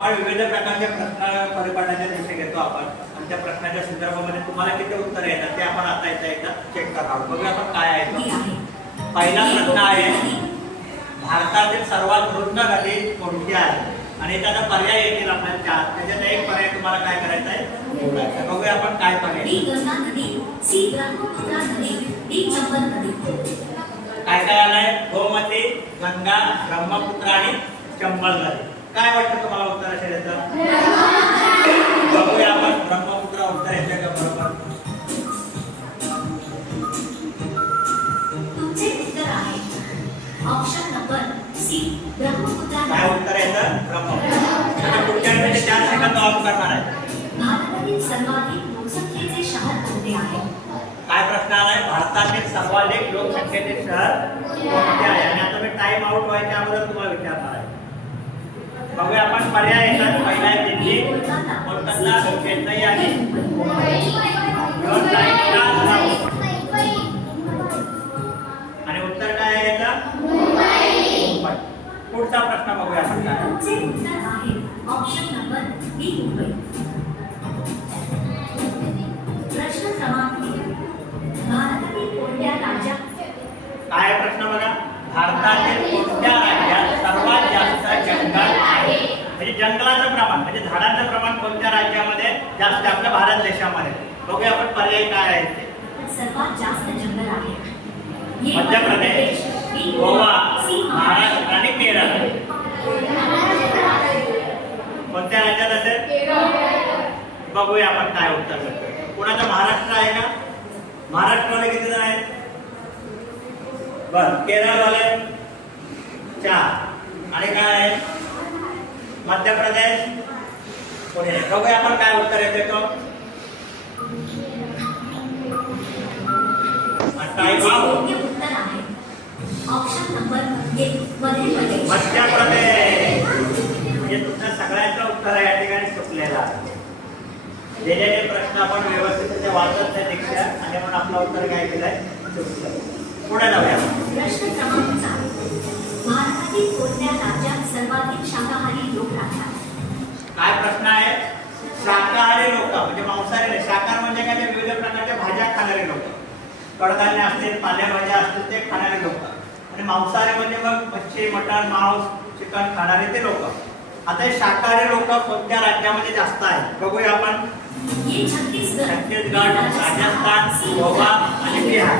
विविध प्रकारचे प्रश्न परिपाठाच्या दिवशी घेतो आपण. आणि त्या प्रश्नाच्या संदर्भामध्ये तुम्हाला किती उत्तर येतात ते आपण आता येता एकदा चेक करा बघूया आपण काय आहे पहिला प्रश्न आहे भारतातील सर्वात रुंद नदी कोणती आहे? आणि त्याचा पर्याय येतील आपल्याला चार. त्याच्यात एक पर्याय तुम्हाला काय करायचा आहे. बघूया आपण काय पर्याय काय काय आलंय? गोमती गंगा ब्रह्मपुत्र आणि चंबल नदी काय वाटतं तुम्हाला उत्तर असेल याचं बघूया आपण ब्रह्मपुत्र उत्तर येते का बरोबर? तुमचे उत्तर आहे. ऑप्शन नंबर सी ब्रह्मपुत्रा काय उत्तर येतं ब्रह्मपुत्र. आता पुढच्या वेळेस चार सेकंद ऑफ करणार आहे. भारतातील सर्वाधिक लोकसंख्येचे शहर कोणते आहे? काय प्रश्न आलाय? भारतातील सर्वाधिक लोकसंख्येचे शहर कोणते आहे? आणि आता मी टाइम आउट व्हायच्या अगोदर तुम्हाला विचारणार आहे. बघूया आपण पर्याय येतात पहिला आहे दिल्ली कोलकाता चेन्नई आणि आणि उत्तर काय आहे याचा? पुढचा प्रश्न बघूया आपण काय. Option number B Mumbai. जंगलाचं प्रमाण म्हणजे झाडांचं प्रमाण कोणत्या राज्यामध्ये जास्त? आपल्या भारत देशामध्ये. बघूया आपण पर्याय काय आहे ते. सर्वात जास्त जंगल आहे. मध्य प्रदेश गोवा महाराष्ट्र आणि केरळ. कोणत्या राज्यात असेल? बघूया आपण काय उत्तर कुणाचं महाराष्ट्र आहे का? महाराष्ट्राला किती जण आहेत? बर केरळवाले चार. आणि काय आहे? मध्य प्रदेश. पुणे बघूया आपण काय उत्तर येते तो. आहे मध्य प्रदेश. म्हणजे तुमच्या सगळ्यांचं उत्तर या ठिकाणी चुकलेलं आहे. जे जे जे प्रश्न आपण व्यवस्थित त्याचे वाचत नाही दीक्षा आणि म्हणून आपलं उत्तर काय केलंय? चुकलं पुढे जाऊया. प्रश्न क्रमांक चार भारतातील कोणत्या राज्यात सर्वाधिक शाकाहारी लोक राहतात काय प्रश्न आहे शाकाहारी लोक म्हणजे मांसाहारी नाही शाकाहार म्हणजे काय ते विविध प्रकारच्या भाज्या खाणारे लोक कडधान्य असतील पालेभाज्या असतील ते खाणारे लोक. आणि मांसाहारी म्हणजे मग मच्छी मटण मांस चिकन खाणारे ते लोक. आता हे शाकाहारी लोक कोणत्या राज्यामध्ये जास्त आहेत? बघूया आपण. छत्तीसगड. राजस्थान गोवा आणि बिहार.